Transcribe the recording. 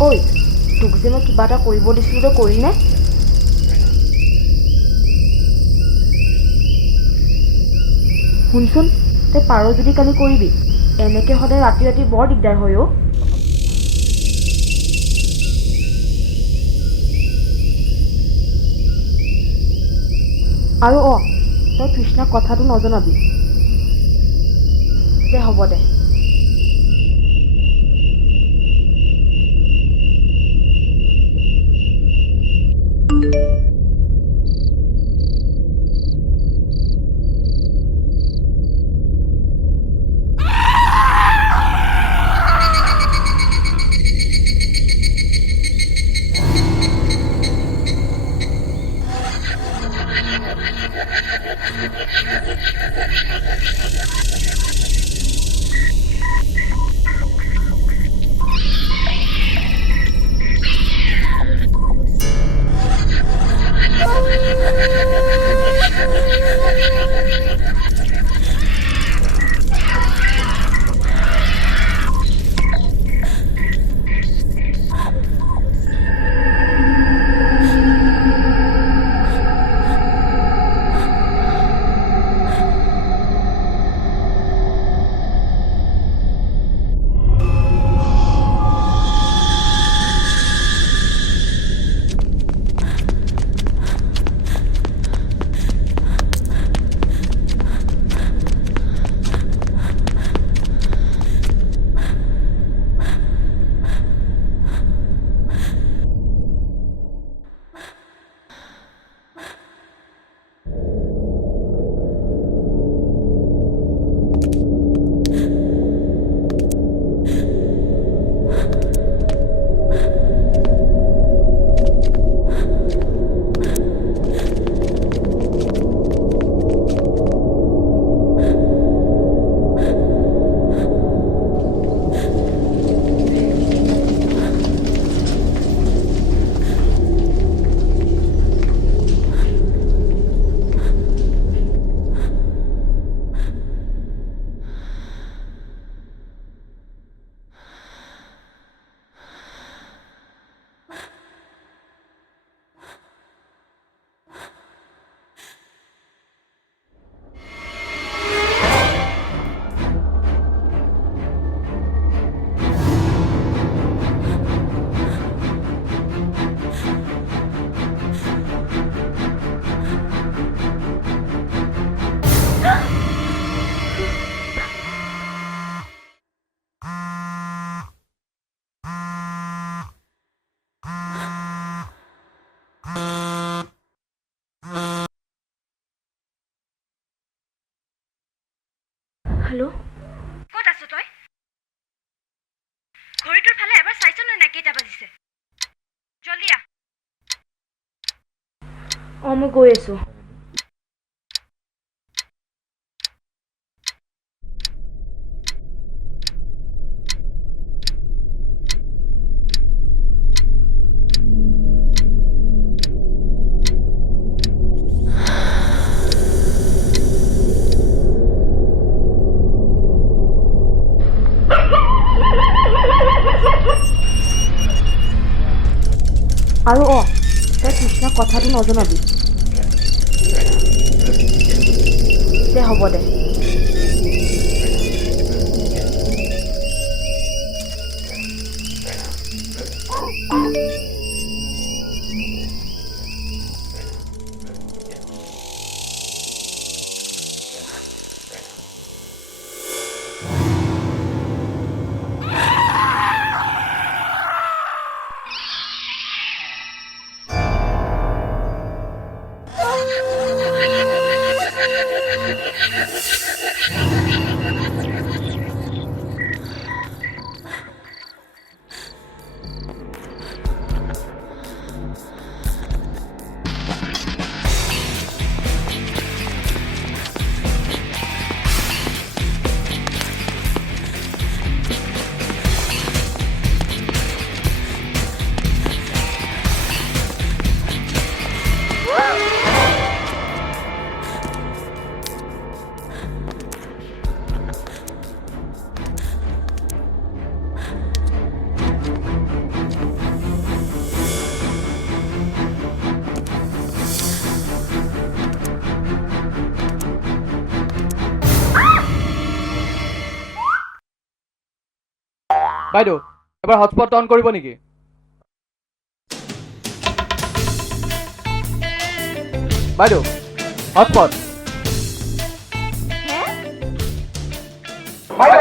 ঐ তোক যে মই কিবা এটা কৰিব দিছিলোঁ তই কৰিলিনে? শুনচোন, তই পাৰ যদি কালি কৰিবি। এনেকৈ সদায় ৰাতি ৰাতি বৰ দিগদাৰ হয় অ'। আৰু তই কৃষ্ণাক কথাটো নজনাবি। দে হ'ব দে। হেল্ল', ক'ত আছ তই? ঘড়ীটোৰ ফালে এবাৰ চাইছ নে নাই কেইটা বাজিছে? জলদি আহ। মই গৈ আছোঁ। আৰু তই কৃষ্ণাক কথাটো নজনাবি। দে হ'ব দে। বাইদেউ এবাৰ হটস্পট অন কৰিব নেকি? বাইদেউ হটস্পট। হে? বাইদেউ